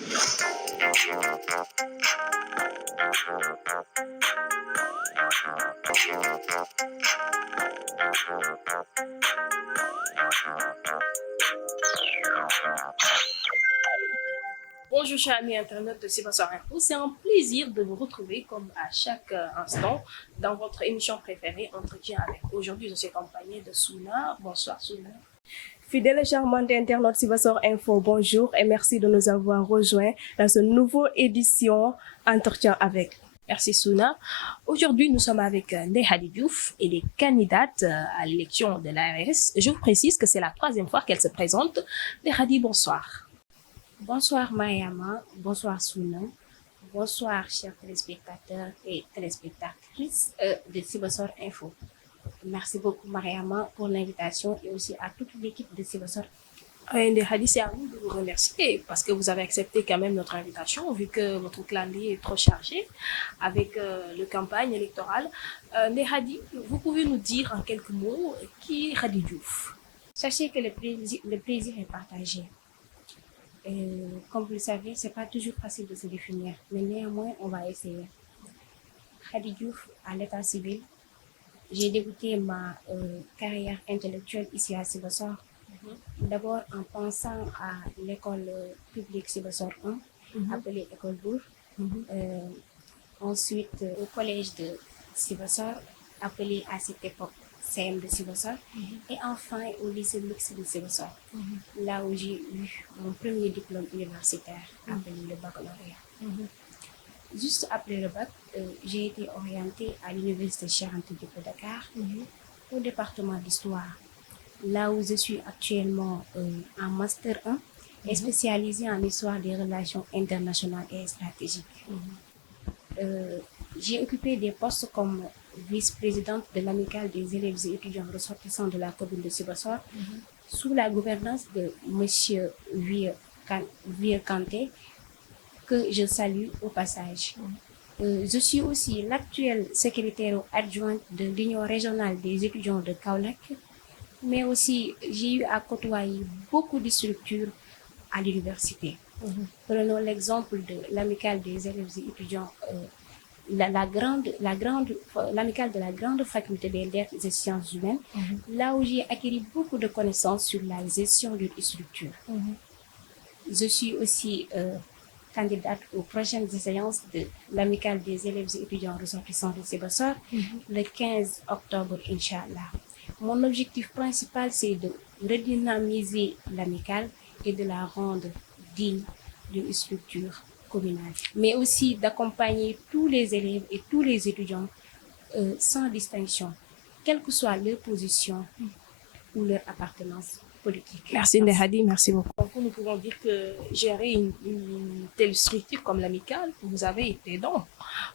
Bonjour chers amis internautes de Sébastien Info, c'est un plaisir de vous retrouver comme à chaque instant dans votre émission préférée Entretien avec. Aujourd'hui je suis accompagnée de Souna. Bonsoir Souna. Fidèles et charmantes internautes Sibassor Info, bonjour et merci de nous avoir rejoints dans cette nouvelle édition Entretien avec. Merci Souna. Aujourd'hui, nous sommes avec Ndeye Hadi Diouf et les candidates à l'élection de l'ARS. Je vous précise que c'est la troisième fois qu'elle se présente. Ndeye Hadi, bonsoir. Bonsoir Mariama, bonsoir Souna, bonsoir chers téléspectateurs et téléspectatrices de Sibassor Info. Merci beaucoup Mariama pour l'invitation et aussi à toute l'équipe de Sibassor. Ndeye Hadi, c'est à nous de vous remercier parce que vous avez accepté quand même notre invitation vu que votre calendrier est trop chargé avec la campagne électorale. Ndeye Hadi, vous pouvez nous dire en quelques mots qui est Hadi Diouf? Sachez que le plaisir est partagé. Comme vous le savez, c'est pas toujours facile de se définir, mais néanmoins, on va essayer. Hadi Diouf, à l'état civil, j'ai débuté ma carrière intellectuelle ici à Sibassor. D'abord en pensant à l'école publique Sibassor 1, appelée École Bourg. Ensuite au collège de Sibassor, appelé à cette époque CM de Sibassor. Et enfin au lycée mixte de Sibassor, là où j'ai eu mon premier diplôme universitaire, appelé le baccalauréat. Juste après le bac, j'ai été orientée à l'université Cheikh Anta Diop de Dakar, au département d'histoire, là où je suis actuellement en master 1 et spécialisée en histoire des relations internationales et stratégiques. J'ai occupé des postes comme vice-présidente de l'amicale des élèves et étudiants ressortissants de la commune de Sibassor, sous la gouvernance de M. Vir Kanté, que je salue au passage. Je suis aussi l'actuelle secrétaire adjointe de l'Union régionale des étudiants de Kaolack, mais aussi j'ai eu à côtoyer beaucoup de structures à l'université. Prenons l'exemple de l'amicale des élèves et étudiants, l'amicale de la grande faculté des lettres et sciences humaines, là où j'ai acquis beaucoup de connaissances sur la gestion d'une structure. Je suis aussi candidate aux prochaines séances de l'amicale des élèves et étudiants ressortissants de Sibassor le 15 octobre, Inch'Allah. Mon objectif principal, c'est de redynamiser l'amicale et de la rendre digne d'une structure communale, mais aussi d'accompagner tous les élèves et tous les étudiants sans distinction, quelle que soit leur position ou leur appartenance politique. Merci Ndeye Hadi, merci beaucoup. Donc nous pouvons dire que gérer une telle structure comme l'amicale, vous avez été don,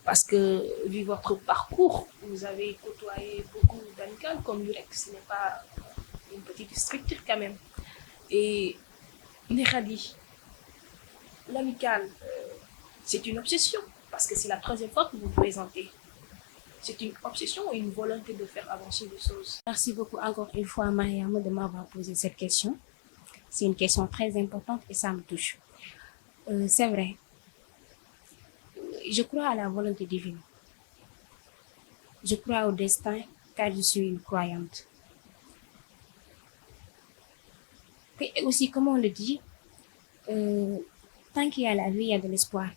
parce que vu votre parcours, vous avez côtoyé beaucoup d'amicales comme l'UREX, ce n'est pas une petite structure quand même. Et Ndeye Hadi, l'amicale, c'est une obsession, parce que c'est la troisième fois que vous vous présentez. C'est une obsession ou une volonté de faire avancer les choses? Merci beaucoup encore une fois, Mariam, de m'avoir posé cette question. C'est une question très importante et ça me touche. C'est vrai. Je crois à la volonté divine. Je crois au destin car je suis une croyante. Et aussi, comme on le dit, tant qu'il y a la vie, il y a de l'espoir.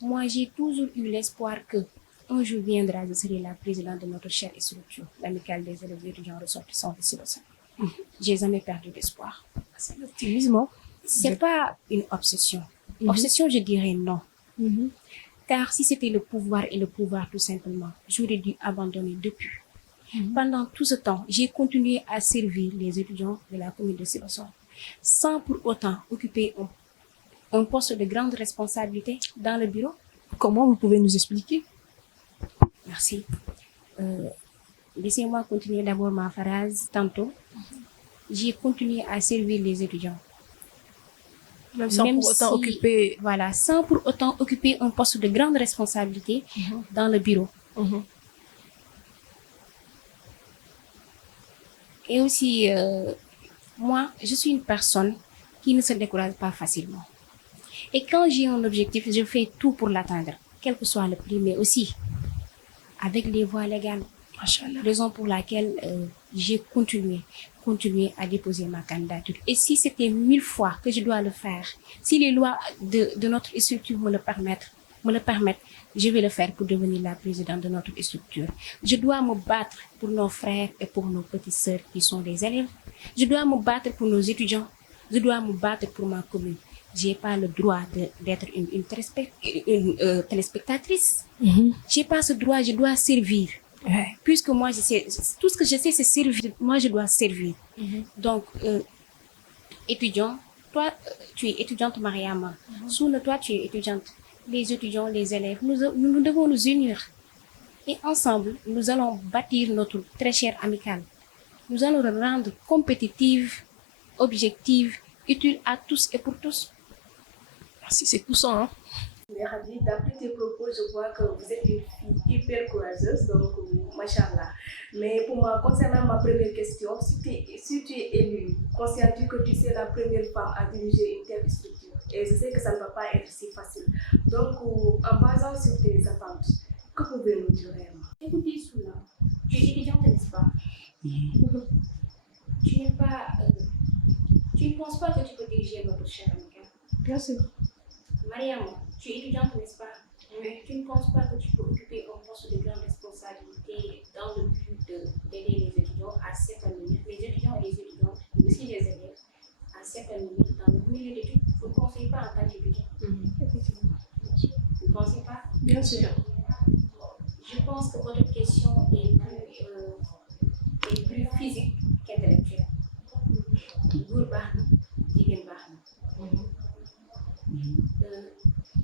Moi, j'ai toujours eu l'espoir que un jour viendra, je serai la présidente de notre chère structure, l'amicale des élèves et étudiants ressortissants de Sibassor. J'ai jamais perdu d'espoir. C'est l'optimisme. C'est pas une obsession. Obsession, je dirais non. Car si c'était le pouvoir et le pouvoir tout simplement, j'aurais dû abandonner depuis. Pendant tout ce temps, j'ai continué à servir les étudiants de la commune de Sibassor, sans pour autant occuper un poste de grande responsabilité dans le bureau. Comment vous pouvez nous expliquer? Merci. Laissez-moi continuer d'abord ma phrase tantôt. J'ai continué à servir les étudiants. Même sans pour autant occuper... Voilà, sans pour autant occuper un poste de grande responsabilité dans le bureau. Et aussi, moi, je suis une personne qui ne se décourage pas facilement. Et quand j'ai un objectif, je fais tout pour l'atteindre, quel que soit le prix, mais aussi avec les voies légales. Machallah. Raison pour laquelle j'ai continué à déposer ma candidature. Et si c'était 1000 fois que je dois le faire, si les lois de notre structure me le permettent, je vais le faire pour devenir la présidente de notre structure. Je dois me battre pour nos frères et pour nos petites sœurs qui sont des élèves. Je dois me battre pour nos étudiants. Je dois me battre pour ma commune. Je n'ai pas le droit d'être une téléspectatrice. Je n'ai pas ce droit, je dois servir. Ouais. Puisque moi, je sais, tout ce que je sais, c'est servir. Moi, je dois servir. Donc, étudiant, toi, tu es étudiante Mariama. Soune, toi, tu es étudiante. Les étudiants, les élèves, nous devons nous unir. Et ensemble, nous allons bâtir notre très chère amicale. Nous allons le rendre compétitive, objective, utile à tous et pour tous. Merci, c'est tout ça. Hein? Merhadi, d'après tes propos, je vois que vous êtes une fille hyper courageuse, donc machallah. Mais pour moi, concernant ma première question, si tu es élue, conscientes-tu que tu es la première femme à diriger une telle structure? Et je sais que ça ne va pas être si facile. Donc, en basant sur tes attentes, que pouvez-vous dire réellement? Écoutez, Soula, tu es étudiante, n'est-ce pas? Tu n'es pas... tu ne penses pas que tu peux diriger notre chère amicale? Bien sûr. Mariam, tu es étudiante, n'est-ce pas? Oui. Tu ne penses pas que tu peux occuper un poste de grande responsabilité dans le but d'aider les étudiants à s'épanouir, les étudiants et les étudiantes, mais aussi les élèves, à s'épanouir dans le milieu d'études? Vous ne pensez pas en tant qu'étudiant? Vous ne pensez pas? Bien sûr. Je pense que votre question est plus physique qu'intellectuelle.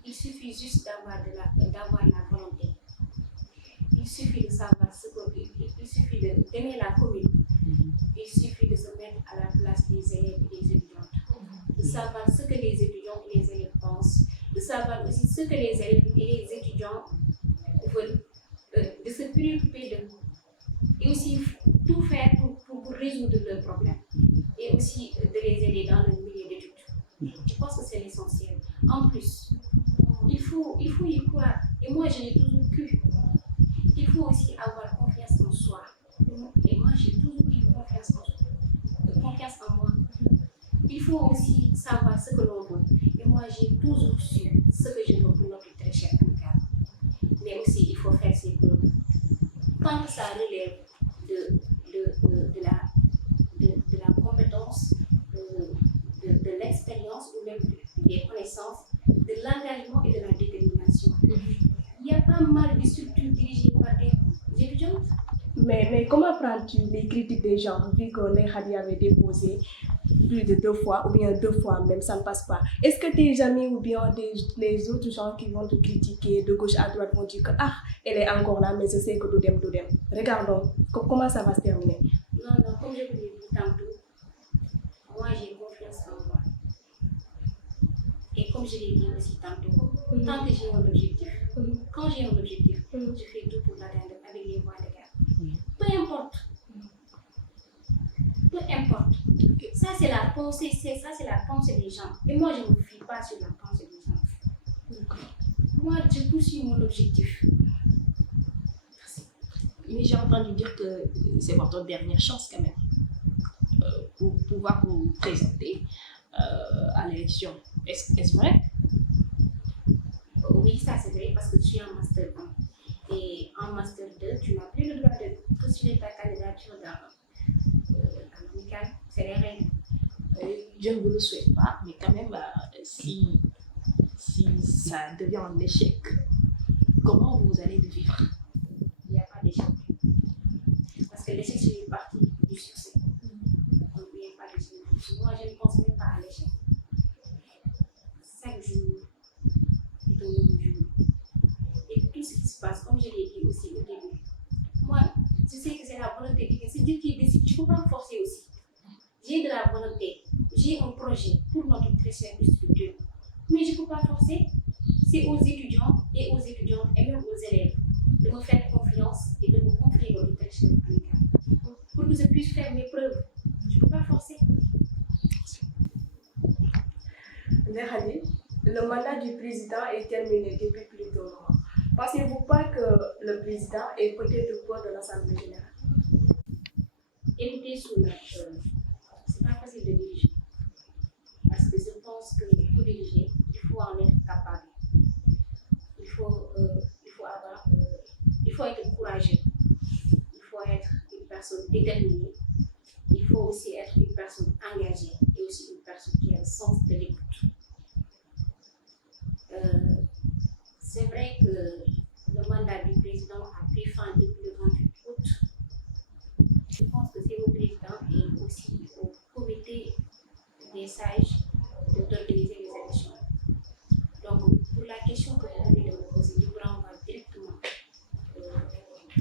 Il suffit juste d'avoir la volonté. Il suffit de savoir il suffit d'aimer la commune. Il suffit de se mettre à la place des élèves et des étudiantes. De savoir ce que les étudiants et les élèves pensent. De savoir aussi ce que les élèves et les étudiants veulent. De se préoccuper d'eux. Et aussi tout faire pour résoudre leurs problèmes. Et aussi de les aider dans le milieu d'études. Je pense que c'est l'essentiel. En plus, il faut y croire. Et moi, je l'ai toujours cru. Il faut aussi avoir confiance en soi. Et moi, j'ai toujours eu confiance en moi. Il faut aussi savoir ce que l'on veut. Et moi, j'ai toujours su ce que je veux pour notre très chère amicale. Mais aussi, il faut faire ses preuves. Quand ça relève de la compétence, de l'expérience ou même des connaissances, de l'engagement et de la détermination. Il y a pas mal de structures dirigées par des étudiantes. Mais comment prends-tu les critiques des gens, vu que les Khadi avait déposé plus de 2 fois, ou bien 2 fois même, ça ne passe pas? Est-ce que tes amis ou bien les autres gens qui vont te critiquer de gauche à droite vont dire que elle est encore là, mais je sais que Dodem. Regardons, comment ça va se terminer? Non, comme je vous l'ai dit tantôt, moi j'ai confiance en moi. Et comme je l'ai dit aussi tantôt, tant que j'ai un objectif, quand j'ai un objectif, je fais tout pour l'atteindre avec les voies légales. Peu importe. Ça c'est la pensée des gens. Et moi je ne me fie pas sur la pensée des gens. Moi je poursuis mon objectif. Mais j'ai entendu dire que c'est votre dernière chance quand même pour pouvoir vous présenter à l'élection. Est-ce vrai? Oui, ça c'est vrai parce que je suis en Master 1. Et en Master 2, tu n'as plus le droit de postuler ta candidature dans l'amicale. C'est les règles. Je ne vous le souhaite pas, mais quand même, si ça devient un échec, comment vous allez le vivre? Il n'y a pas d'échec. Parce que l'échec, c'est une partie du succès. Donc, il n'y a pas d'échec. Moi, je ne pense même pas à l'échec. Chaque jour est un nouveau jour. Et tout ce qui se passe, comme je l'ai dit aussi au début, moi, je sais que c'est la volonté divine. C'est Dieu qui décide. Je ne peux pas forcer aussi. J'ai de la volonté. J'ai un projet pour notre très chère structure. Mais je ne peux pas forcer. C'est aux étudiants et aux étudiantes et même aux élèves de me faire confiance et de me confier notre très chère amicale. Pour que je puisse faire mes preuves. Je ne peux pas forcer. Ndeye Khady, le mandat du président est terminé depuis plus d'un mois. Pensez-vous pas que le président est peut-être peur de l'Assemblée générale? Écoutez, Soula, c'est pas facile de diriger. Parce que je pense que pour diriger, il faut en être capable. Il faut être courageux. Il faut être une personne déterminée. Il faut aussi être une personne engagée et aussi une personne qui a le sens de l'écoute. C'est vrai que le mandat du président a pris fin depuis le 28 août. Je pense que c'est au président et aussi au comité des sages d'organiser les élections. Donc, pour la question que vous venez de me poser, je vous renvoie directement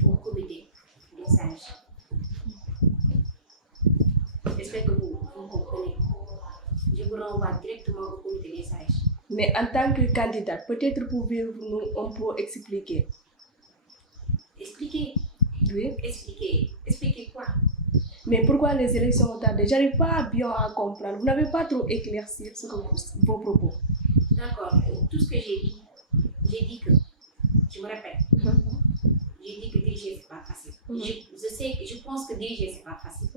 au comité des sages. J'espère que vous comprenez. Je vous renvoie directement au comité des sages. Mais en tant que candidate, peut-être pouvez-vous nous un peu expliquer? Expliquez. Oui. Expliquez quoi? Mais pourquoi les élections ont tardé? J'arrive pas bien à comprendre. Vous n'avez pas trop éclairci vos propos. D'accord. Tout ce que j'ai dit que, je me répète, j'ai dit que diriger, c'est pas facile. Je pense que diriger, c'est pas facile.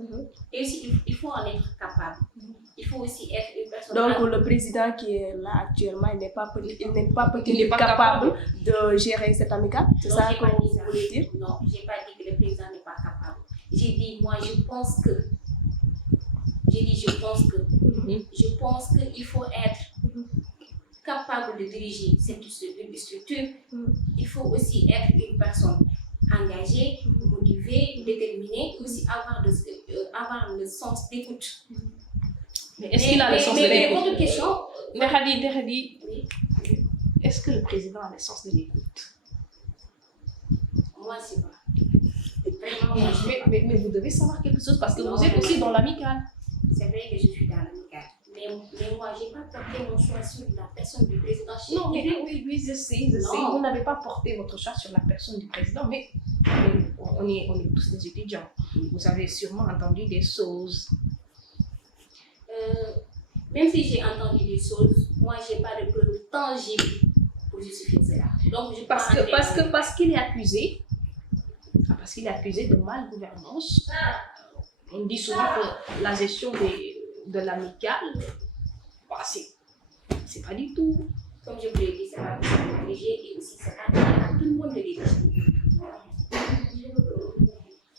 Et aussi, il faut en être capable. Il faut aussi être une personne... Donc, le président qui est là actuellement, il n'est pas peut-être capable de gérer cette amicale? C'est ça que vous voulez dire? Non, je n'ai pas dit que le président n'est pas capable. J'ai dit, moi, je pense que... Je pense qu'il faut être capable de diriger cette structure. Il faut aussi être une personne engagée, motivée, déterminée, aussi avoir le sens d'écoute. Mais est-ce qu'il a le sens de l'écoute? Mais votre question... Derhadi, Oui. est-ce que le président a le sens de l'écoute? Moi, c'est pas. Vraiment, moi, je sais pas. Mais vous devez savoir quelque chose parce que vous êtes aussi dans l'amicale. C'est vrai que je suis dans l'amicale. Mais moi, je n'ai pas porté mon choix sur la personne du président. Non, oui, je sais. Vous n'avez pas porté votre choix sur la personne du président, mais on est tous des étudiants. Vous avez sûrement entendu des choses. Même si j'ai entendu des choses, moi, je n'ai pas de preuves tangibles pour justifier cela. Donc, parce qu'il est accusé. Parce qu'il est accusé de malgouvernance. On dit souvent que la gestion de l'amicale, c'est pas du tout. Comme je vous l'ai dit, c'est pas possible de diriger et aussi c'est pas à tout le monde de diriger.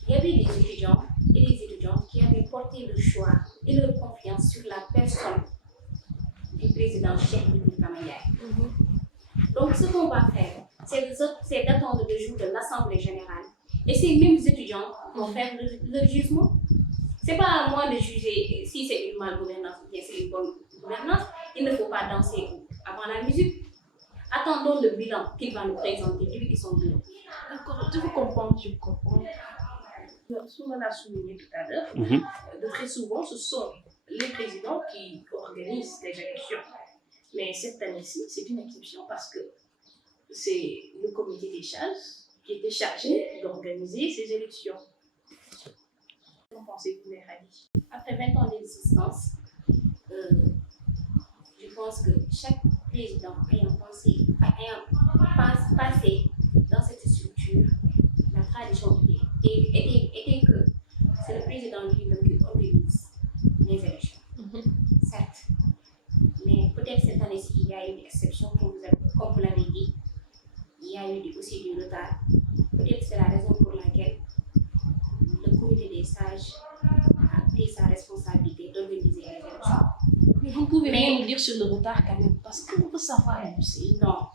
Il y avait des étudiants et des étudiantes qui avaient porté le choix et leur confiance sur la personne du président Cheikh Kamaya. Donc, ce qu'on va faire, c'est d'attendre le jour de l'Assemblée générale. Et ces mêmes étudiants vont faire le jugement. Ce n'est pas à moi de juger si c'est une malgouvernance ou bien c'est une bonne gouvernance. Il ne faut pas danser avant la musique. Attendons le bilan qu'il va nous présenter, lui et son bilan. D'accord, je vous comprends. Souma l'a souligné tout à l'heure, de très souvent, ce sont les présidents qui organisent les élections. Mais cette année-ci, c'est une exception parce que c'est le comité des charges qui était chargé d'organiser ces élections. Qu'en pensez-vous, Merhadi? Après 20 ans d'existence, je pense que chaque président ayant passé dans cette structure, la tradition était que c'est le président lui-même qui organise les élections. Certes. Mais peut-être cette année-ci, il y a eu une exception, comme vous l'avez dit. Il y a eu aussi du retard. Peut-être c'est la raison pour laquelle le comité des sages a pris sa responsabilité d'organiser les élections. Mais vous pouvez rien nous dire sur le retard quand même, parce qu'on veut savoir aussi. Non,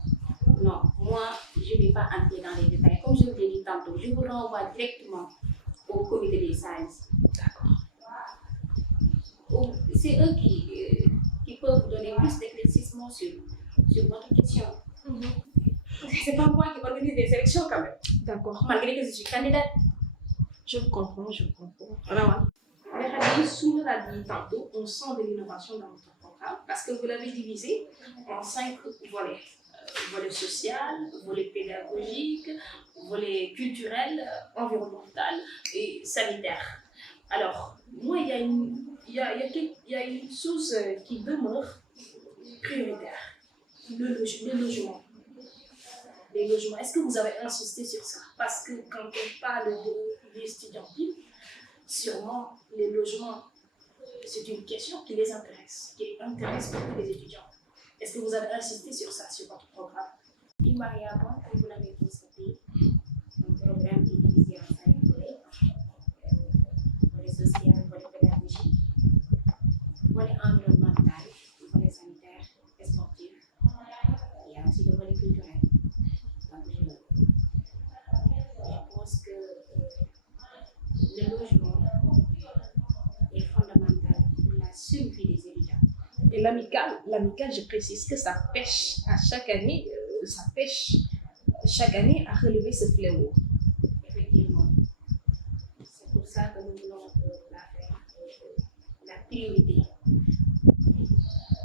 moi, je ne vais pas entrer dans les détails. Comme je vous l'ai dit tantôt, je vous renvoie directement au comité des sages. D'accord. C'est eux qui peuvent vous donner plus d'éclaircissement sur votre question. C'est pas moi qui organise les élections quand même. D'accord. Malgré que je suis candidate. Je comprends. Alors, Merhadi, Souma l'a dit tantôt, on sent de l'innovation dans votre programme parce que vous l'avez divisé en 5 volets. Volet social, volet pédagogique, volet culturel, environnemental et sanitaire. Alors, moi, il y a une chose qui demeure prioritaire. le logement. Les logements, est-ce que vous avez insisté sur ça? Parce que quand on parle de l'étudiantine, sûrement les logements, c'est une question qui les intéresse, qui intéresse beaucoup les étudiants. Est-ce que vous avez insisté sur ça, sur votre programme? Invariablement, comme vous l'avez constaté, un programme qui est divisé en 5 volets, volet social, volet pédagogique, volet environnemental, volet sanitaire et sportif. Il y a aussi le volet culturel. Donc, je pense que le logement est fondamental pour la survie des étudiants. Et l'amicale, je précise que ça pêche à chaque année, à relever ce fléau. Effectivement, c'est pour ça que nous voulons la faire la priorité.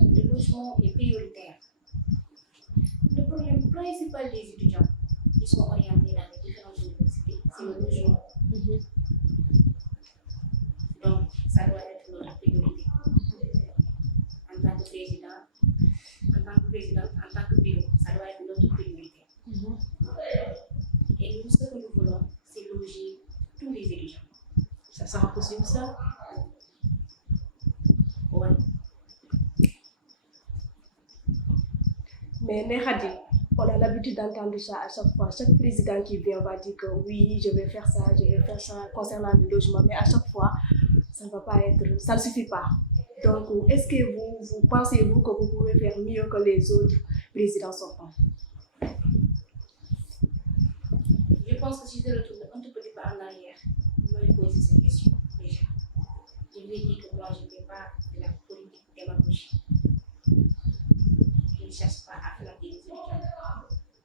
Le logement est prioritaire. Le problème principal des étudiants qui sont orientés dans les différentes universités, c'est le logement. Donc, ça doit être notre priorité. En tant que président, en tant que bureau, ça doit être notre priorité. Et nous, ce que nous voulons, c'est loger tous les étudiants. Ça sera possible, ça? Oui. Mais Nehadi, on a l'habitude d'entendre ça à chaque fois. Chaque président qui vient va dire que oui, je vais faire ça concernant le logement. Mais à chaque fois, ça ne va pas être, ça ne suffit pas. Donc, est-ce que vous pensez-vous que vous pouvez faire mieux que les autres présidents sortants? Je pense que si je retourne un tout petit pas en arrière, je vais me poser cette question déjà. Je lui ai dit que moi, je ne fais pas de la politique démagogique. Je ne cherche pas à flatter les étudiants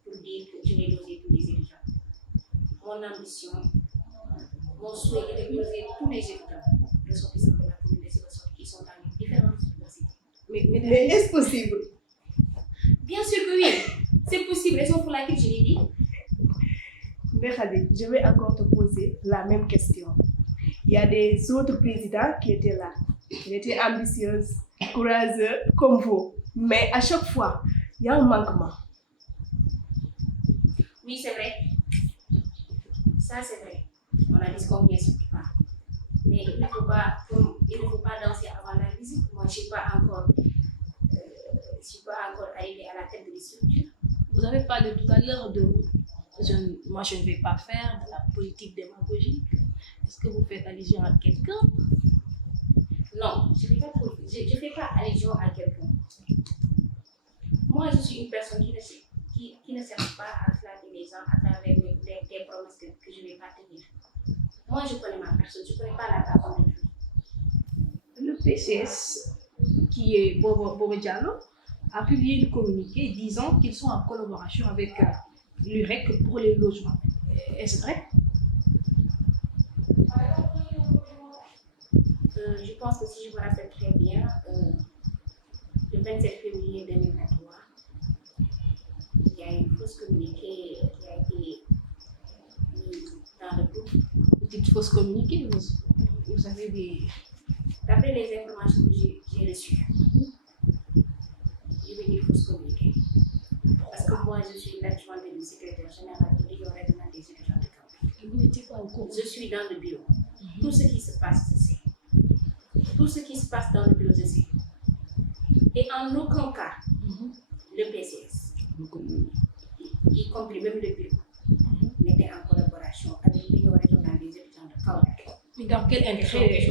pour dire que je vais loger tous les étudiants. Mon ambition, mon souhait est de loger tous les étudiants ressortissants de la commune de Sibassor qui sont dans les différentes universités. Mais est-ce possible? Bien sûr que oui, c'est possible, raison pour laquelle je l'ai dit. Nehadi, je vais encore te poser la même question. Il y a des autres présidents qui étaient là, qui étaient ambitieux, courageux, comme vous. Mais à chaque fois, il y a un manquement. Oui, c'est vrai. Ça, c'est vrai. On a dit qu'on ne surtout pas. Mais il ne faut pas danser avant la musique. Moi, je ne suis pas encore arrivée à la tête de la structure. Vous avez parlé tout à l'heure moi, je ne vais pas faire de la politique démagogique. Est-ce que vous faites allusion à quelqu'un? Non, je ne fais pas allusion à quelqu'un. Moi, je suis une personne qui ne cherche pas à flatter les gens à travers des promesses que je ne vais pas tenir. Moi, je connais ma personne, je ne connais pas la personne de tout. Le PCS, qui est Bobo Diallo, a publié un communiqué disant qu'ils sont en collaboration avec l'UREC pour les logements. Est-ce vrai? Je pense que si je me rappelle très bien, le 27 février 2023, il y a une fausse communiqué qui a été mise dans le groupe. Vous dites fausse communiqué, vous avez des... D'après les informations que j'ai reçues, je vais dire fausse communiqué. Parce que moi, je suis l'adjointe du secrétaire général du bureau régional des étudiants de Kaolack. Vous n'étiez pas au courant? Je suis dans le bureau. Tout ce qui se passe, je sais. Tout ce qui se passe dans le bureau, je sais. Et en aucun cas, le PCS, y compris même le bureau, n'était en collaboration avec le bureau régional des étudiants de Kaolack. Mais dans quel intérêt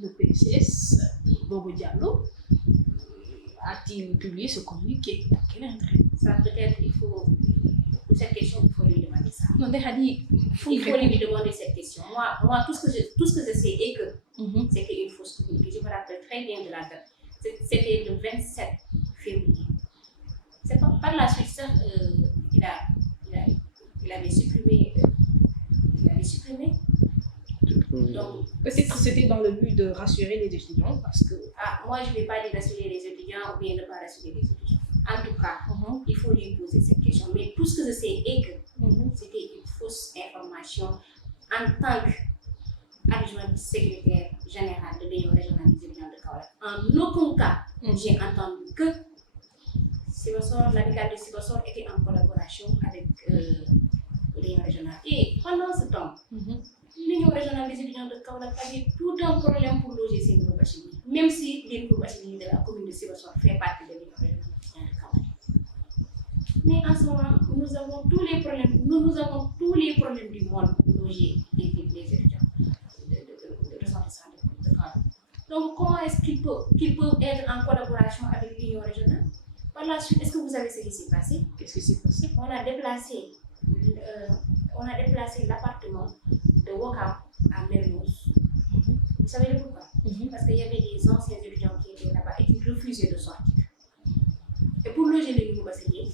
le PCS, Bobo Diallo, a-t-il publié ce communiqué? Dans quel intérêt? Ça peut-être, pour cette question, il faut lui demander ça. Non, Nehadi, il faut lui demander cette question. Moi tout ce que je sais est que c'était une fausse communiqué. Je me rappelle très bien de la date. C'était le 27 février. C'est pas par la suite, ça, il avait supprimé. Donc, peut-être c'était dans le but de rassurer les étudiants parce que... moi, je ne vais pas dire rassurer les étudiants ou bien ne pas rassurer les étudiants. En tout cas, il faut lui poser cette question. Mais tout ce que je sais est que c'était une fausse information en tant qu'adjointe secrétaire général de l'Union régionale des étudiants de Kaolack. En aucun cas, j'ai entendu que Sibassor, l'amicale de Sibassor était en collaboration avec l'Union régionale. Et pendant ce temps, l'Union régionale des étudiants de Kaolack avait tout un problème pour loger ces nouveaux bacheliers, même si les nouveaux bacheliers de la commune de Sibassor font partie de l'Union régionale des étudiants de Kaolack. Mais en ce moment, nous avons tous les problèmes du monde pour loger les étudiants de ressortissants de Kaolack. Donc, comment est-ce qu'ils peuvent être en collaboration avec l'Union régionale? Par la suite, est-ce que vous savez ce qui s'est passé? Qu'est-ce qui s'est passé? On a déplacé l'appartement de Wakam à Mermoz. Vous savez pourquoi? Parce qu'il y avait des anciens étudiants qui étaient là-bas et qui refusaient de sortir. Et pour loger les nouveaux bacheliers,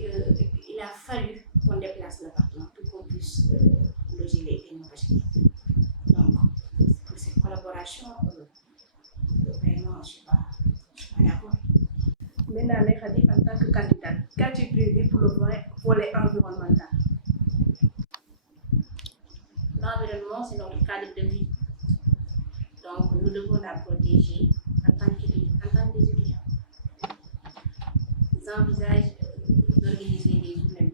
il a fallu qu'on déplace l'appartement pour qu'on puisse loger les nouveaux bacheliers. Donc, pour cette collaboration, vraiment, je ne suis pas d'accord. Maintenant, Khady, en tant que candidate, qu'as-tu prévu pour le volet environnemental? L'environnement, c'est notre cadre de vie. Donc, nous devons la protéger en tant qu'étudiants. Ils envisagent d'organiser des journées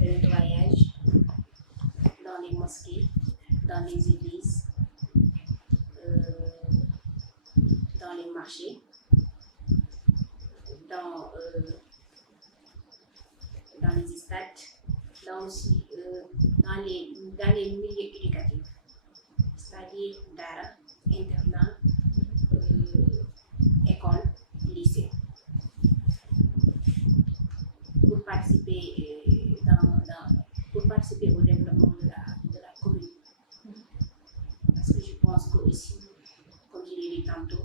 de nettoyage dans les mosquées, dans les églises, dans les marchés, dans les stades, dans les milieux éducatifs, c'est-à-dire dara, internat, école, lycée, pour participer au développement de la commune. Parce que je pense que aussi, comme je l'ai dit tantôt,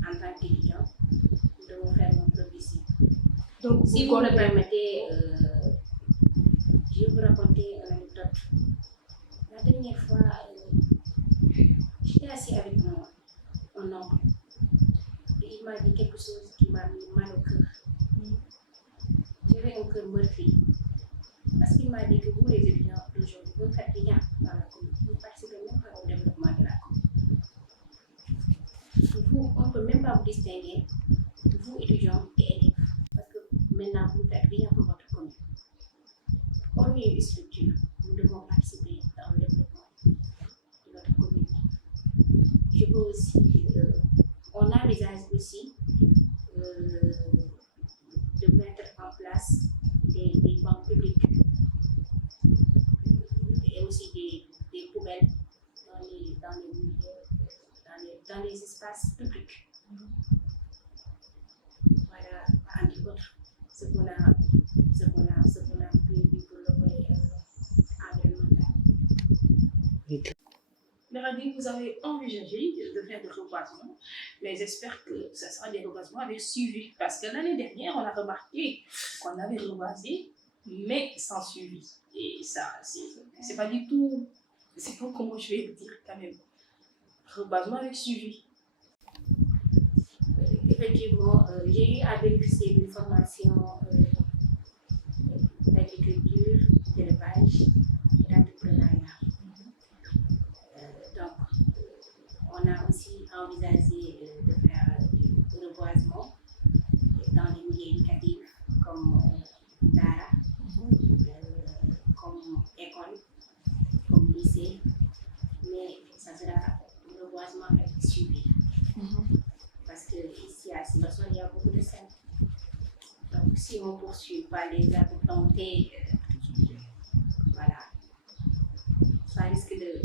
en tant qu'étudiant, nous devons faire notre propre. Donc, si vous me permettez, je vais vous raconter une anecdote. La dernière fois, j'étais assis avec mon oncle et il m'a dit quelque chose qui m'a mis mal au cœur. J'avais un cœur meurtri parce qu'il m'a dit que vous, les étudiants d'aujourd'hui, vous ne faites rien dans la commune, vous ne participez même pas au développement de la commune. Vous, on ne peut même pas vous distinguer, vous, étudiants et élèves, parce que maintenant, vous ne faites rien pour votre commune. On est une structure, nous devons participer dans le développement de notre commune. Je peux aussi, on envisage aussi de mettre en place des banques publiques et aussi des poubelles dans les espaces publics. Voilà, entre autres, ce qu'on a prévu pour le volet environnemental. Khady, vous avez envisagé de faire des reboisements, mais j'espère que ce sera des reboisements avec suivi. Parce que l'année dernière, on a remarqué qu'on avait reboisé, mais sans suivi. Et ça, c'est pas du tout, c'est pas comment je vais le dire quand même. Reboisement avec suivi. Effectivement, j'ai eu à bénéficier d'une formation d'agriculture, d'élevage et d'entrepreneuriat. Donc, on a aussi envisagé de faire du reboisement dans les milieux éducatifs comme Dara, comme école, comme lycée, mais ça sera un reboisement avec suivi. Parce qu'ici à Sibassor, il y a beaucoup de sel. Donc, si on ne poursuit pas les arbres plantés, voilà, ça risque de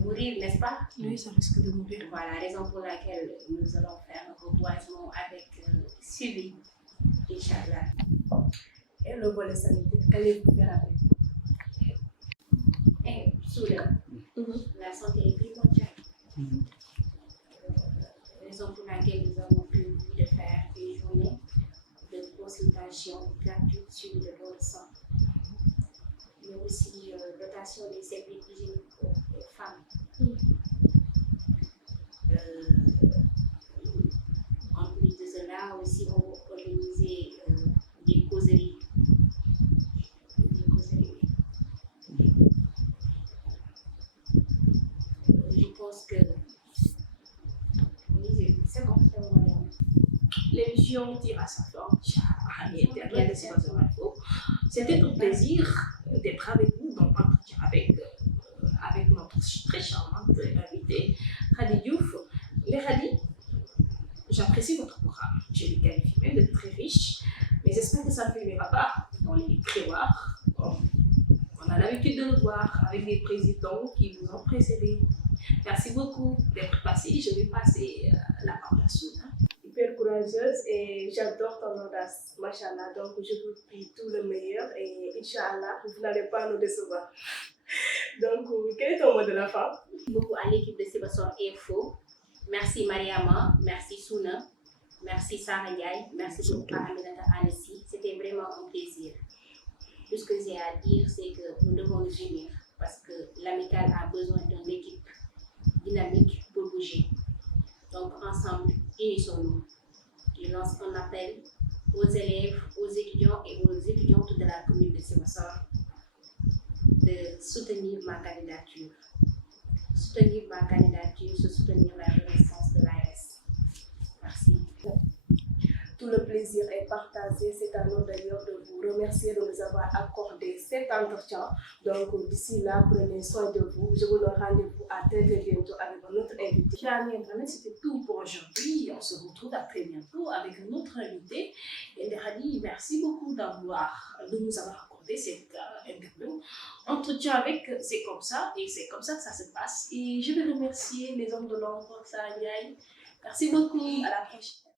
mourir, n'est-ce pas? Oui, ça risque de mourir. Voilà, raison pour laquelle nous allons faire un reboisement avec suivi, Inch'Allah. Et le volet sanitaire, qu'allez-vous faire avec? Et soudain, la santé est primordiale. Raison pour laquelle nous avons prévu de faire des journées de consultation gratuite sur le don de sang, mais aussi dotation des services hygiéniques aux femmes. En plus de cela, aussi, on va organiser des causeries. Je pense que c'est bon, c'est bon. Les émission tire à sa fin. Internet de Sibassor Info. C'était un plaisir d'être avec vous dans l'entretien avec notre très charmante invitée, Khady Diouf. Les Khady, j'apprécie votre programme. Je le qualifie même de très riche, mais j'espère que ça ne finira pas dans les tiroirs. On a l'habitude de le voir avec des présidents qui vous ont précédé. Merci beaucoup d'être passé. Je vais passer la parole à Souna. Hyper courageuse et j'adore ton audace, machallah. Donc, je vous prie tout le meilleur et Inch'Allah, vous n'allez pas nous décevoir. Donc, quel est ton mot de la fin? Merci beaucoup à l'équipe de Sibassor Info. Merci Mariama, merci Souna, merci Sarah Ndiaye, merci beaucoup à Aminata Anassi. C'était vraiment un plaisir. Tout ce que j'ai à dire, c'est que nous devons nous unir parce que l'amicale a besoin d'une équipe dynamique pour bouger. Donc, ensemble, unissons-nous. Je lance un appel aux élèves, aux étudiants et aux étudiantes de la commune de Sibassor de soutenir ma candidature. Soutenir ma candidature, c'est soutenir la renaissance de l'AS. Merci. Tout le plaisir est partagé. C'est à nous d'ailleurs de vous remercier de nous avoir accordé cet entretien. Donc, d'ici là, prenez soin de vous. Je vous donne rendez-vous à très bientôt avec notre invité. Chers amis Internet, c'était tout pour aujourd'hui. On se retrouve à très bientôt avec notre invité. Et Khady, merci beaucoup de nous avoir accordé cette interview. Entretien avec, c'est comme ça, et c'est comme ça que ça se passe. Et je vais remercier les hommes de l'ombre, Sarah Ndiaye. Merci beaucoup. À la prochaine.